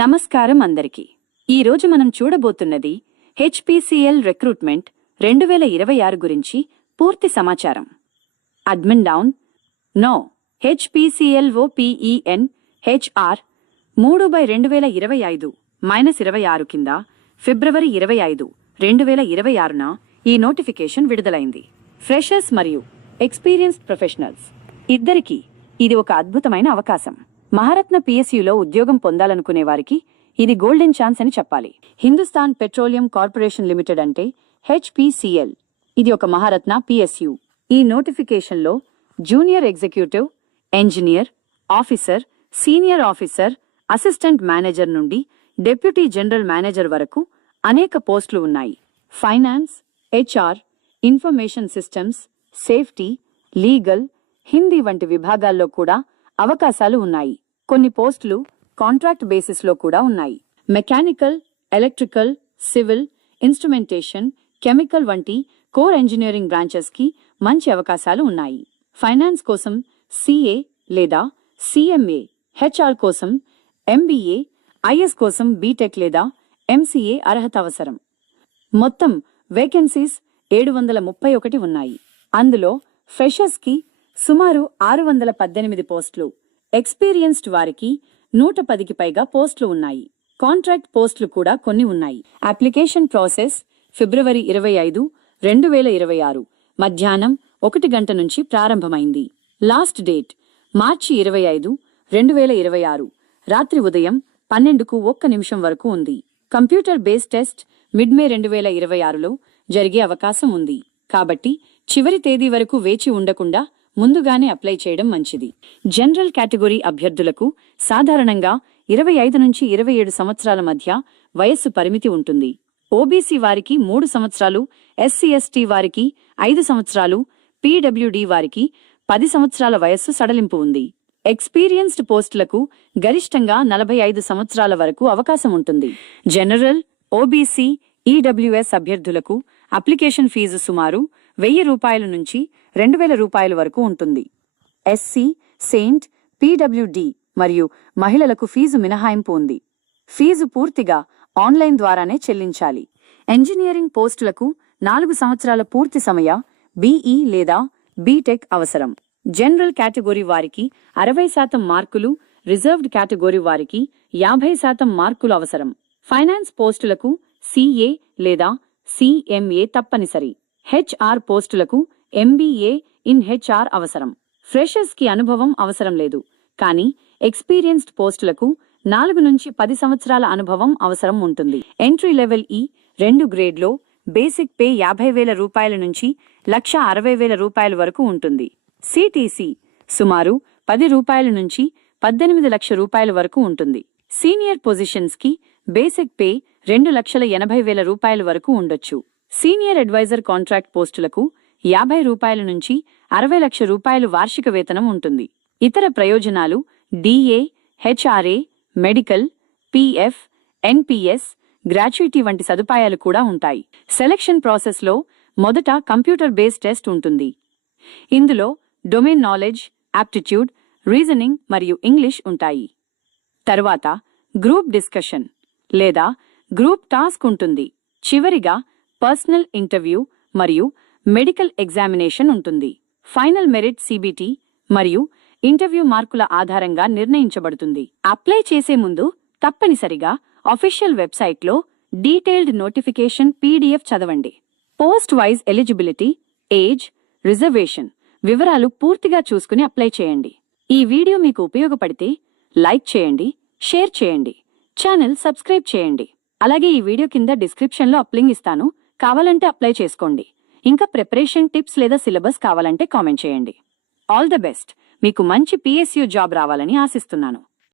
నమస్కారం అందరికీ. ఈరోజు మనం చూడబోతున్నది హెచ్పీసీఎల్ రిక్రూట్మెంట్ 2026 గురించి పూర్తి సమాచారం. అడ్మిన్ డౌన్ నో హెచ్పీసీఎల్ఓపీఈఎన్ హెచ్ఆర్ 3/2025-26 కింద ఫిబ్రవరి 25, 2026న ఈ నోటిఫికేషన్ విడుదలైంది. ఫ్రెషర్స్ మరియు ఎక్స్పీరియన్స్డ్ ప్రొఫెషనల్స్ ఇద్దరికీ ఇది ఒక అద్భుతమైన అవకాశం. మహారత్న పిఎస్యులో ఉద్యోగం పొందాలనుకునే వారికి ఇది గోల్డెన్ ఛాన్స్ అని చెప్పాలి. హిందుస్థాన్ పెట్రోలియం కార్పొరేషన్ లిమిటెడ్ అంటే హెచ్పీసీఎల్. ఇది ఒక మహారత్న పిఎస్యు. ఈ నోటిఫికేషన్లో junior executive, engineer, officer, senior officer, assistant manager నుండి డెప్యూటీ జనరల్ మేనేజర్ వరకు అనేక పోస్టులు ఉన్నాయి. Finance, HR, information systems, safety, legal, Hindi వంటి విభాగాల్లో కూడా అవకాశాలు ఉన్నాయి. కొన్ని పోస్టులు కాంట్రాక్ట్ బేసిస్లో కూడా ఉన్నాయి. Mechanical, electrical, civil, instrumentation, chemical వంటి కోర్ ఇంజనీరింగ్ బ్రాంచెస్కి మంచి అవకాశాలు ఉన్నాయి. ఫైనాన్స్ కోసం సిఏ లేదా సిఎంఏ, హెచ్ఆర్ కోసం ఎంబీఏ, ఐఎస్ కోసం బీటెక్ లేదా ఎంసీఏ అర్హత అవసరం. మొత్తం వేకెన్సీస్ 731 ఉన్నాయి. అందులో ఫ్రెషర్స్కి సుమారు 618 పోస్టులు, ఎక్స్పీరియన్స్డ్ వారికి 110కి పైగా పోస్టులు ఉన్నాయి. కాంట్రాక్ట్ పోస్టులు కూడా కొన్ని ఉన్నాయి. అప్లికేషన్ ప్రాసెస్ ఫిబ్రవరి 25, 2026 మధ్యాహ్నం 1 గంట నుంచి ప్రారంభమైంది. లాస్ట్ డేట్ మార్చి 25, 2026 రాత్రి ఉదయం 12:01 వరకు ఉంది. కంప్యూటర్ బేస్డ్ టెస్ట్ మిడ్-మే 2026లో జరిగే అవకాశం ఉంది. కాబట్టి చివరి తేదీ వరకు వేచి ఉండకుండా ముందుగానే అప్లై చేయడం మంచిది. జనరల్ కేటగిరీ అభ్యర్థులకు సాధారణంగా 25 నుంచి 27 సంవత్సరాల మధ్య వయస్సు పరిమితి ఉంటుంది. ఓబీసీ వారికి 3 సంవత్సరాలు, ఎస్సీ/ఎస్టీ వారికి 5 సంవత్సరాలు, పీడబ్ల్యూడీ వారికి 10 సంవత్సరాల వయస్సు సడలింపు ఉంది. ఎక్స్పీరియన్స్డ్ పోస్టులకు గరిష్టంగా 45 సంవత్సరాల వరకు అవకాశం ఉంటుంది. జనరల్, ఓబీసీ, ఈడబ్ల్యూఎస్ అభ్యర్థులకు అప్లికేషన్ ఫీజు సుమారు 1000 రూపాయల నుంచి 2000 రూపాయల వరకు ఉంటుంది. ఎస్సీ, సెయింట్, పీడబ్ల్యూడీ మరియు మహిళలకు ఫీజు మినహాయింపు ఉంది. ఫీజు పూర్తిగా ఆన్లైన్ ద్వారానే చెల్లించాలి. ఇంజనీరింగ్ పోస్టులకు 4 సంవత్సరాల పూర్తి సమయ బీఈ లేదా బీటెక్ అవసరం. జనరల్ కేటగిరీ వారికి 60% మార్కులు, రిజర్వ్డ్ కేటగిరీ వారికి 50% మార్కులు అవసరం. ఫైనాన్స్ పోస్టులకు సిఏ లేదా సిఎంఏ తప్పనిసరి. హెచ్ఆర్ పోస్టులకు ఎంబీఏ ఇన్ హెచ్ఆర్ అవసరం. ఫ్రెషర్స్ కి అనుభవం అవసరం లేదు, కానీ ఎక్స్పీరియన్స్డ్ పోస్టులకు 4 నుంచి 10 సంవత్సరాల అనుభవం అవసరం ఉంటుంది. ఎంట్రీ లెవెల్ 2 గ్రేడ్లో బేసిక్ పే 50,000 రూపాయల నుంచి 1,60,000 రూపాయల వరకు ఉంటుంది. సిటీసీ సుమారు 10 రూపాయల నుంచి 18 లక్షల రూపాయల వరకు ఉంటుంది. సీనియర్ పొజిషన్స్ కి బేసిక్ పే 2,80,000 రూపాయల వరకు ఉండొచ్చు. సీనియర్ అడ్వైజర్ కాంట్రాక్ట్ పోస్టులకు 50 రూపాయల నుంచి 60 లక్షల రూపాయలు వార్షిక వేతనం ఉంటుంది. ఇతర ప్రయోజనాలు DA, HRA, medical, PF, NPS, gratuity వంటి సదుపాయాలు కూడా ఉంటాయి. సెలక్షన్ ప్రాసెస్లో మొదట కంప్యూటర్ బేస్డ్ టెస్ట్ ఉంటుంది. ఇందులో డొమైన్ నాలెడ్జ్, ఆప్టిట్యూడ్, రీజనింగ్ మరియు ఇంగ్లీష్ ఉంటాయి. తరువాత గ్రూప్ డిస్కషన్ లేదా గ్రూప్ టాస్క్ ఉంటుంది. చివరిగా పర్సనల్ ఇంటర్వ్యూ మరియు మెడికల్ ఎగ్జామినేషన్ ఉంటుంది. ఫైనల్ మెరిట్ సిబిటి మరియు ఇంటర్వ్యూ మార్కుల ఆధారంగా నిర్ణయించబడుతుంది. అప్లై చేసే ముందు తప్పనిసరిగా అఫీషియల్ వెబ్సైట్లో డీటెయిల్డ్ నోటిఫికేషన్ పీడీఎఫ్ చదవండి. Post wise eligibility, age, reservation వివరాలు పూర్తిగా చూసుకుని అప్లై చేయండి. ఈ వీడియో మీకు ఉపయోగపడితే లైక్ చేయండి, షేర్ చేయండి, ఛానల్ సబ్స్క్రైబ్ చేయండి. అలాగే ఈ వీడియో కింద డిస్క్రిప్షన్లో లింక్ ఇస్తాను, కావాలంటే అప్లై చేసుకోండి. ఇంకా ప్రిపరేషన్ టిప్స్ లేదా సిలబస్ కావాలంటే కామెంట్ చేయండి. All the best. మీకు మంచి పిఎస్యు జాబ్ రావాలని ఆశిస్తున్నాను.